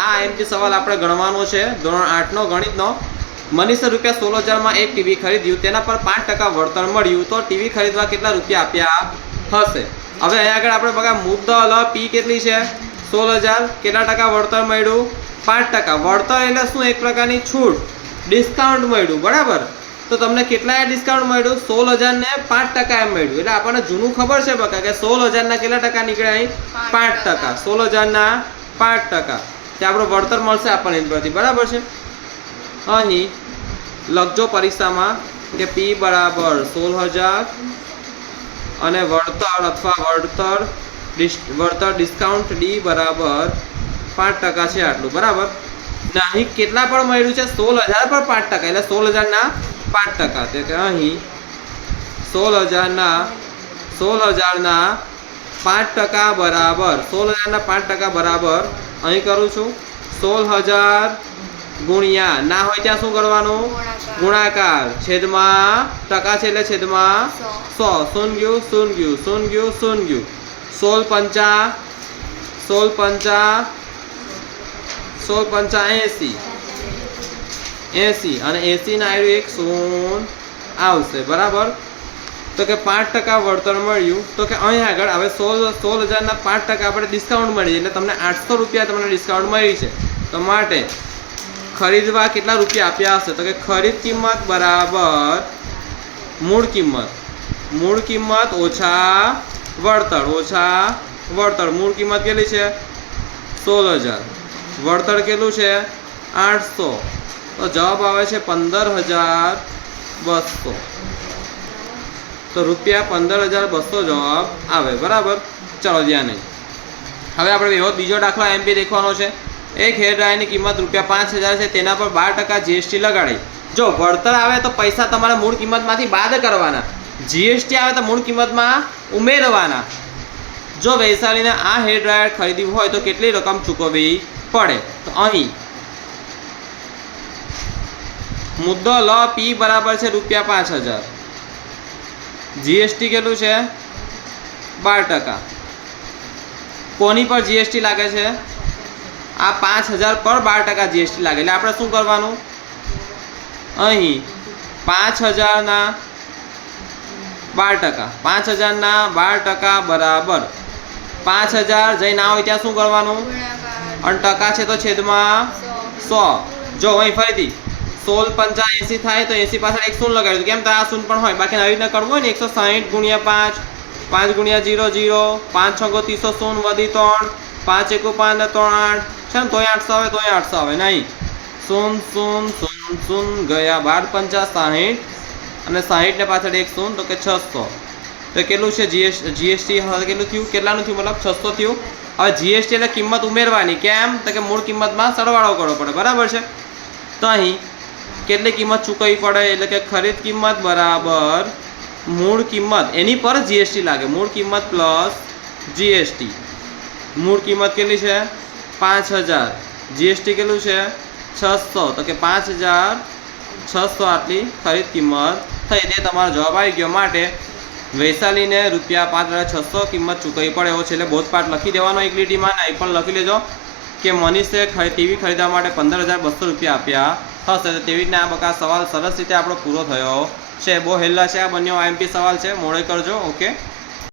આ એમપી સવાલ આપણે ગણવાનો છે. ધોરણ આઠનો ગણિતનો. મનીષે રૂપિયા સોળ હજારમાં એક ટીવી ખરીદ્યું. તેના પર પાંચ ટકા વળતર મળ્યું તો ટીવી ખરીદવા કેટલા રૂપિયા આપ્યા? હશે. હવે અહીંયા આગળ આપણે બગા મુદ્દલ પી કેટલી છે? સોળ હજાર. કેટલા ટકા વળતર મળ્યું? પાંચ ટકા. વળતર એટલે શું? એક પ્રકારની છૂટ. ડિસ્કાઉન્ટ મળ્યું. બરાબર? તો તમને કેટલા ડિસ્કાઉન્ટ મળ્યું? સોળ હજાર ને પાંચ ટકા એમ મળ્યું. એટલે આપણને જૂનું ખબર છે બકા કે સોળ હજારના કેટલા ટકા નીકળ્યા અહીં? પાંચ ટકા. સોળ હજારના પાંચ ટકા. તે આપણું વળતર મળશે આપણને પરથી. બરાબર છે? અહીં લખજો પરીક્ષામાં કે પી બરાબર સોળ હજાર અને વળતર અથવા વળતર વળતર ડિસ્કાઉન્ટ ડી બરાબર પાંચ ટકા છે આટલું. બરાબર? ને અહીં કેટલા પણ મળ્યું છે? સોળ હજાર પર પાંચ ટકા. એટલે સોળ હજારના પાંચ ટકા. તે કે અહીં સોળ હજારના સોળ હજારના પાંચ ટકા બરાબર. સોળ હજારના પાંચ ટકા બરાબર. અહીં કરું છું. સોળ હજાર ગુણ્યા. ના હોય ત્યાં શું કરવાનું? ગુણાકાર. છેદમાં ટકા છે એટલે છેદમાં સો. શૂન ગયું શૂન ગયું શૂન ગયું શૂન ગયું. સોળ પંચા સોળ પંચા સોળ પંચા એંસી. એંસી. અને એંસીના આવ્યું એક શૂન આવશે. બરાબર? તો કે પાંચ ટકા વળતર મળ્યું, તો કે અહીં આગળ હવે સોળ સોળ હજારના પાંચ ટકા આપણે ડિસ્કાઉન્ટ મળી એટલે તમને આઠસો રૂપિયા તમને ડિસ્કાઉન્ટ મળી છે. તો માટે ખરીદવા કેટલા રૂપિયા આપ્યા હશે? તો કે ખરીદ કિંમત બરાબર મૂળ કિંમત. મૂળ કિંમત ઓછા વળતર ઓછા વળતર. મૂળ કિંમત કેટલી છે? સોળ હજાર. વળતર કેટલું છે? આઠસો. તો જવાબ આવે છે પંદર હજાર બસો. તો રૂપિયા પંદર હજાર બસો જવાબ આવે, બરાબર? ચલો ધ્યાન નહીં. હવે આપણે એવો બીજો દાખલો એમપી દેખવાનો છે. એક હેર ડ્રાયરની કિંમત રૂપિયા પાંચ હજાર છે, તેના પર બાર ટકા જીએસટી લગાડી. જો વળતર આવે તો પૈસા તમારે મૂળ કિંમતમાંથી બાદ કરવાના. જીએસટી આવે તો મૂળ કિંમતમાં ઉમેરવાના. જો વૈશાલીને આ હેર ડ્રાયર ખરીદવું હોય તો કેટલી રકમ ચૂકવવી પડે? તો અહીં. મુદ્દો લ પી બરાબર છે રૂપિયા પાંચ હજાર. જીએસટી કેટલું છે? બાર ટકા. કોની પર જીએસટી લાગે છે? આ પાંચ હજાર પર બાર ટકા જીએસટી લાગે. એટલે આપણે શું કરવાનું? અહીં પાંચ હજારના બાર ટકા. પાંચ હજારના બાર ટકા બરાબર. પાંચ હજાર જઈ ના હોય ત્યાં શું કરવાનું? અને ટકા છે તો છેદમાં સો. જો અહીં ફરીથી. સોળ પંચા એસી થાય તો એસી પાછળ એક શૂન્ય દઉં કેમ તો આ શૂન્ય પણ હોય? બાકી આવી રીતે કરવું હોય ને, એકસો સાહીઠ ગુણ્યા પાંચ પાંચ ગુણ્યા જીરો જીરો, પાંચ છગો ત્રીસો શૂન્ય વધી ત્રણ, પાંચ એકુ પાંચ ત્રણ આઠ. છે ને, તોય આઠસો આવે, તોય આઠસો આવે, નહીં. શૂન શૂન શૂન શૂન ગયા બાર પંચા સાહીઠ અને સાહીઠને પાછળ એક શૂન્ય, તો કે છસો. તો કેટલું છે? જીએસ, જીએસટી હવે કેટલું થયું? કેટલાનું થયું? મતલબ છસો થયું. હવે જીએસટી એટલે કિંમત ઉમેરવાની. કેમ? તો કે મૂળ કિંમતમાં સરવાળો કરવો પડે. બરાબર છે? તો અહીં કેટલી કિંમત ચૂકવવી પડે? એટલે કે ખરીદ કિંમત બરાબર મૂળ કિંમત. એની પર જીએસટી લાગે. મૂળ કિંમત પ્લસ જીએસટી મૂળ કિંમત કેટલી છે? પાંચ હજાર. જીએસટી કેટલું છે? છસો. તો કે પાંચ હજાર છસો આટલી ખરીદ કિંમત થઈ. તે તમારો જવાબ આવી ગયો. માટે વૈશાલીને રૂપિયા પાંચ હજાર છસો કિંમત ચૂકવવી પડે. એવો છે એટલે બોધપાઠ લખી દેવાનો એક લીટીમાં. એ પણ લખી લેજો. કે મનીષે ટીવી ખરીદવા માટે પંદર હજાર બસો રૂપિયા આપ્યા. તો તેવી રીતના આ બકા સવાલ સરસ રીતે આપણો પૂરો થયો. છે, બહુ હેલ્લા છે આ બન્યો આઈએમપી સવાલ છે, મોડે કરજો, ઓકે?